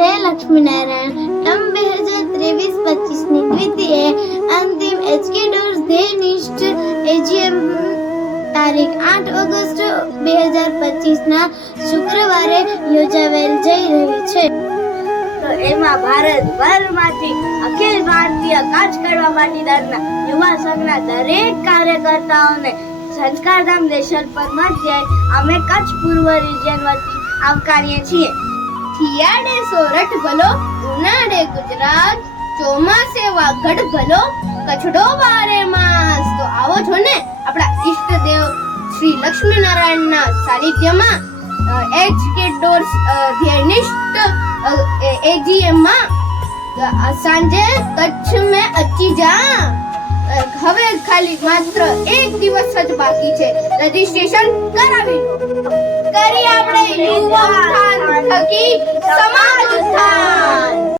જય લક્ષ્મીનારાયણ ટર્મ 2023-25 ની દ્વિતીય અંતિમ એચકે ડોર્સ ધ્યેયનિષ્ઠ એજીએમ તારીખ 8 ઓગસ્ટ 2025 ના શુક્રવારે યોજાવેલ જઈ રહી છે. તો એમાં ભારતભરમાંથી અખિલ ભારતીય કાચ કડવા પાટીદારના યુવા સંઘના દરેક કાર્યકર્તાઓને સંસ્કારધામ દેશલ પર મધ્યે અમે કચ્છ પૂર્વ રિજિયન વતી આવકારીએ છીએ. થિયાડે સોરઠ ભલો, ઉનાળે ગુજરાત, ચોમાસે વાગડ ભલો, કચ્છડો બારે માસ. તો આવો છો ને આપણા ઈષ્ટદેવ શ્રી લક્ષ્મીનારાયણના સાનિધ્યમાં એચકે ડોર્સ ધ્યેયનિષ્ઠ એજીએમ માં સાંજે કચ્છ મેં અચી જા. હવે ખાલી માત્ર એક દિવસ જ બાકી છે. રજીસ્ટ્રેશન કરાવી લો. કરી આપણે યુવા થકી સમાજ